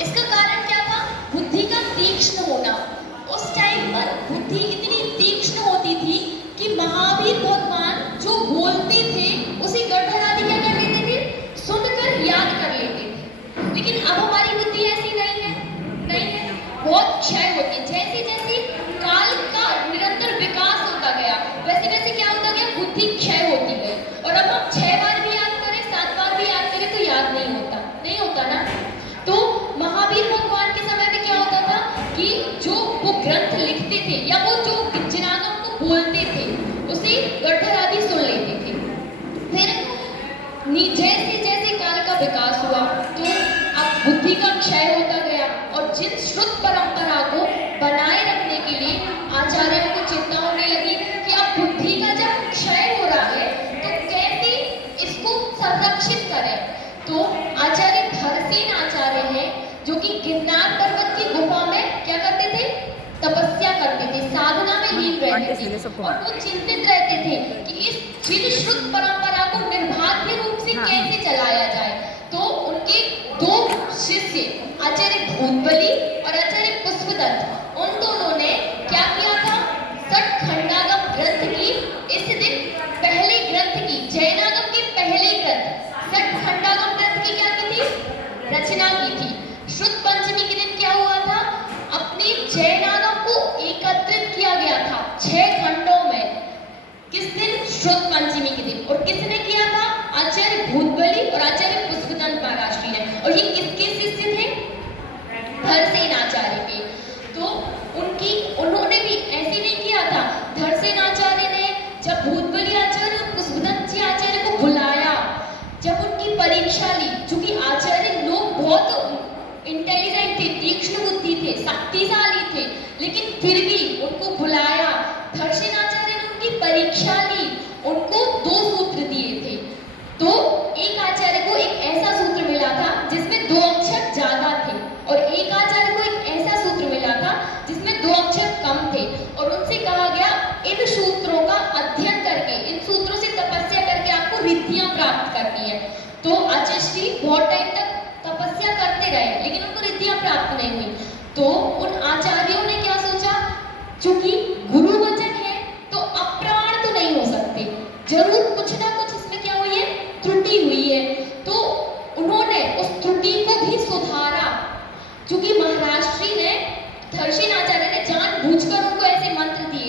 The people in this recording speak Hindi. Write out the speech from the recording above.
इसका कारण क्या था? बुद्धि का तीक्ष्ण होना। उस टाइम पर बुद्धि इतनी तीक्ष्ण होती थी कि महावीर भगवान जो बोलते थे उसे गड़धड़ आदि क्या कर लेते थे? सुनकर याद कर लेते थे। लेकिन अब हमारी बुद्धि ऐसी नहीं है, नहीं है, बहुत क्षय होती है। जैसे जैसे काल का निरंतर विकास होता गया वैसे वैसे क्या होता गया? बुद्धि क्षय होती गई। और अब हम 6 बार भी याद करें, 7 बार भी याद करें तो याद नहीं होता, नहीं होता ना। तो महावीर भगवान के समय में क्या होता था कि जो वो ग्रंथ लिखते थे या वो जो जिनागम को बोलते थे उसे गड़धड़ आदि सुन लेते थे। फिर जैसे जैसे काल का विकास हुआ तो अब बुद्धि का क्षय होता गया और जिन श्रुत परंपरा को बनाए रखने के लिए आचार्यों को चिंता होने लगी कि अब बुद्धि का जब क्षय हो रहा है तो कैसे इसको संरक्षित करें। तो आचार्य धरसेन आचार्य हैं जो कि गिरनार पर्वत की गुफा में क्या करते थे? तपस्या करते थे, साधना में लीन रहते थे और वो चिंतित रहते थे कि इस जिन श्रुत परंपरा को निर्बाध्य रूप से कैसे चलाया जाए। तो उनके 2 शिष्य आचार्य भूतबली और आचार्य पुष्पदत्त, उन दोनों ने क्या किया था? षट्खंडागम ग्रंथ की इस दिन पहले ग्रंथ की, जैनागम के पहले ग्रंथ षट्खंडागम ग्रंथ की क्या की थी? रचना की थी। श्रुत पंचमी के दिन क्या हुआ था? अपने जैनागम को एकत्रित किया गया था 6 खंडों में। किस दिन? श्रुत पंचमी के दिन। और किसने किया था? आचार्य भूतबली और आचार्य पुष्पदत्त महाराष्ट्री ने। और ये किसके शिष्य थे? धरसेन आचार्य के। तो उन्होंने भी ऐसे नहीं किया था। धरसेन आचार्य ने जब भूतबली आचार्य और पुष्पदत्त जी आचार्य को बुलाया, जब उनकी परीक्षा ली, चूंकि आचार्य लोग बहुत इंटेलिजेंट थे, तीक्ष्ण बुद्धि थे, शक्तिशाली थे, लेकिन फिर भी उनको बुलाया। धरसेन आचार्य ने उनकी परीक्षा ली, उनको 2 सूत्र दिए थे। तो एक आचार्य को एक ऐसा सूत्र मिला था जिसमें 2 अक्षर ज्यादा थे और एक आचार्य को एक ऐसा सूत्र मिला था जिसमें 2 अक्षर कम थे। और उनसे कहा गया इन सूत्रों का अध्ययन करके, इन सूत्रों से तपस्या करके आपको रिद्धियां प्राप्त करनी है। तो आचार्य श्री बहुत टाइम तक तपस्या करते रहे लेकिन उनको रिद्धियां प्राप्त नहीं हुई। तो उन आचार्यों ने क्या सोचा, चूंकि गुरु वचन है तो अप्रमाण तो नहीं हो सकते, जरूर कुछ